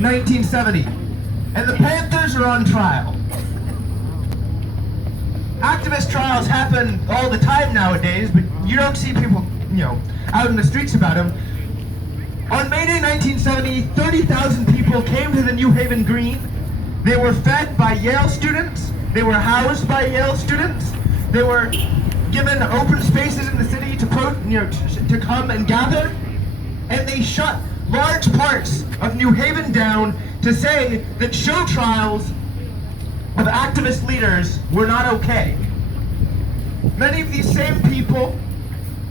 1970, and the Panthers are on trial. Activist trials happen all the time nowadays, but you don't see people, out in the streets about them. On May Day 1970, 30,000 people came to the New Haven Green. They were fed by Yale students. They were housed by Yale students. They were given open spaces in the city to come and gather. And they shut large parts of New Haven down to say that show trials of activist leaders were not okay. Many of these same people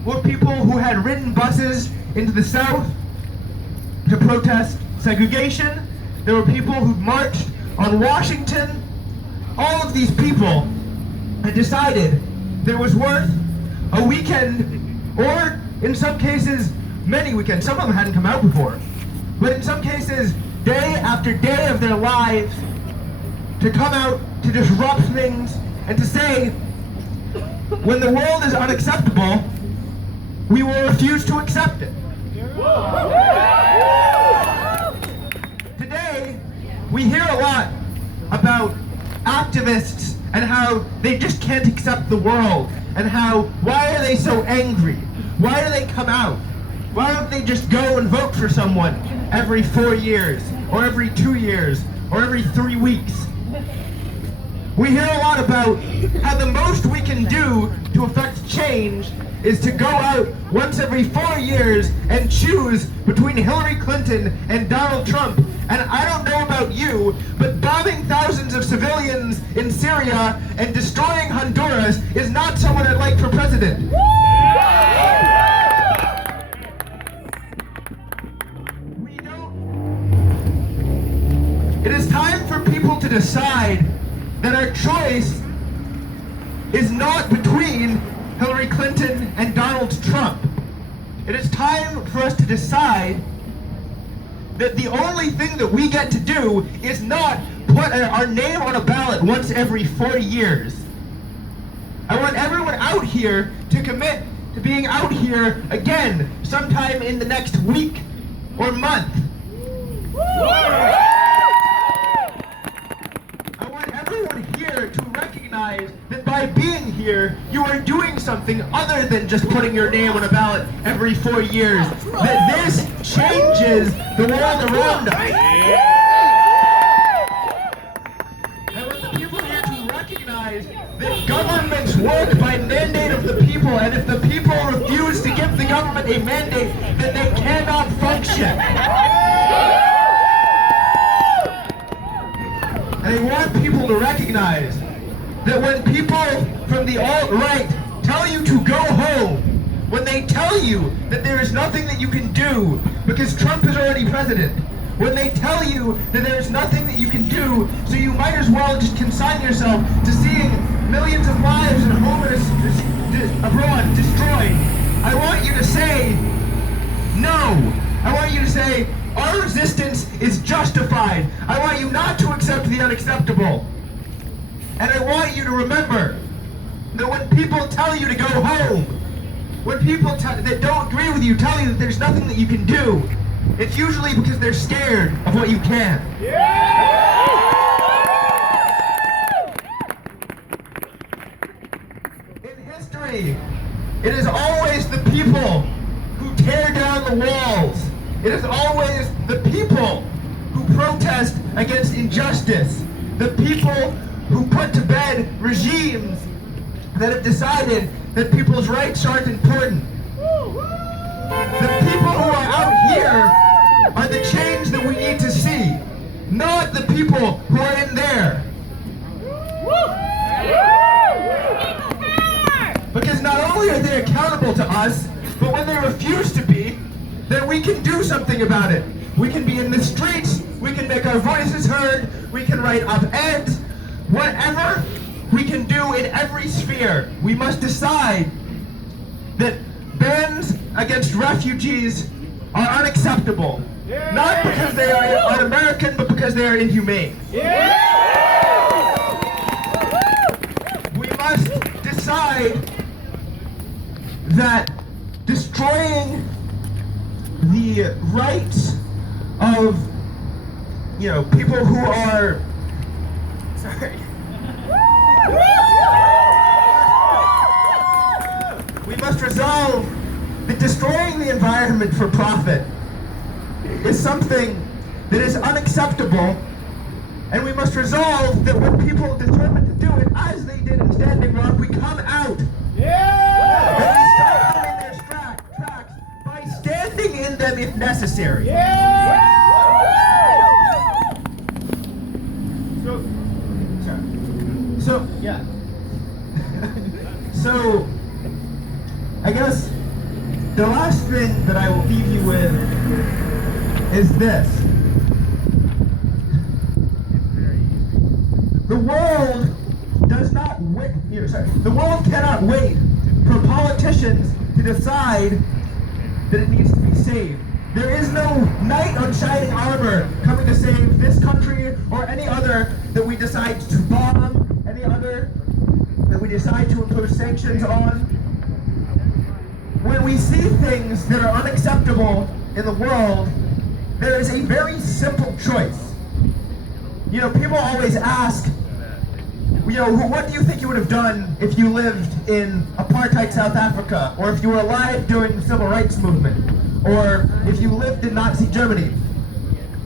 were people who had ridden buses into the South to protest segregation. There were people who marched on Washington. All of these people had decided that it was worth a weekend, or in some cases, many weekends. Some of them hadn't come out before. But in some cases, day after day of their lives, to come out to disrupt things and to say, when the world is unacceptable, we will refuse to accept it. Today, we hear a lot about activists and how they just can't accept the world, and why are they so angry? Why do they come out? Why don't they just go and vote for someone every 4 years, or every 2 years, or every 3 weeks? We hear a lot about how the most we can do to affect change is to go out once every 4 years and choose between Hillary Clinton and Donald Trump. And I don't know about you, but bombing thousands of civilians in Syria and destroying Honduras is not someone I'd like for president. It is time for people to decide that our choice is not between Hillary Clinton and Donald Trump. It is time for us to decide that the only thing that we get to do is not put our name on a ballot once every 4 years. I want everyone out here to commit to being out here again sometime in the next week or month. To recognize that by being here, you are doing something other than just putting your name on a ballot every 4 years. That this changes the world around us. I want the people here to recognize that governments work by mandate of the people, and if the people refuse to give the government a mandate, then they cannot function. And I want people to recognize that when people from the alt-right tell you to go home, when they tell you that there is nothing that you can do because Trump is already president, when they tell you that there is nothing that you can do, so you might as well just consign yourself to seeing millions of lives and homes abroad destroyed, I want you to say no. I want you to say, our resistance is justified. I want you not to accept the unacceptable. And I want you to remember that when people tell you to go home, when people that don't agree with you tell you that there's nothing that you can do, it's usually because they're scared of what you can. In history, it is always the people who tear down the walls. It is always the people who protest against injustice, the people who put to bed regimes that have decided that people's rights aren't important. The people who are out here are the change that we need to see, not the people who are in there. Because not only are they accountable to us, but when they refuse to be, then we can do something about it. We can be in the streets, we can make our voices heard, we can write op-eds, whatever we can do in every sphere. We must decide that bans against refugees are unacceptable. Not because they are un-American, but because they are inhumane. We must decide that destroying the rights of people who are, sorry. We must resolve that destroying the environment for profit is something that is unacceptable, and we must resolve that when people determine to do it, as they did in Standing Rock, we come out. And we start doing their tracks by standing in them if necessary. So, I guess the last thing that I will leave you with is this. The world does not wait. The world cannot wait for politicians to decide that it needs to be saved. There is no knight on shining armor coming to save this country or any other that we decide to bomb, any other that we decide to impose sanctions on. When we see things that are unacceptable in the world, there is a very simple choice. People always ask, what do you think you would have done if you lived in apartheid South Africa, or if you were alive during the civil rights movement, or if you lived in Nazi Germany?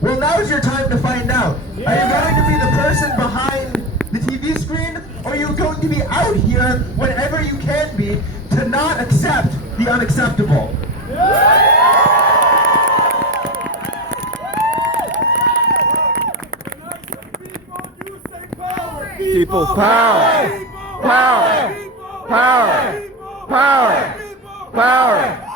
Well, now is your time to find out. Are you going to be the person behind the TV screen, or are you going to be out here whenever you can be to not accept the unacceptable? People power! Power! Power! Power! Power!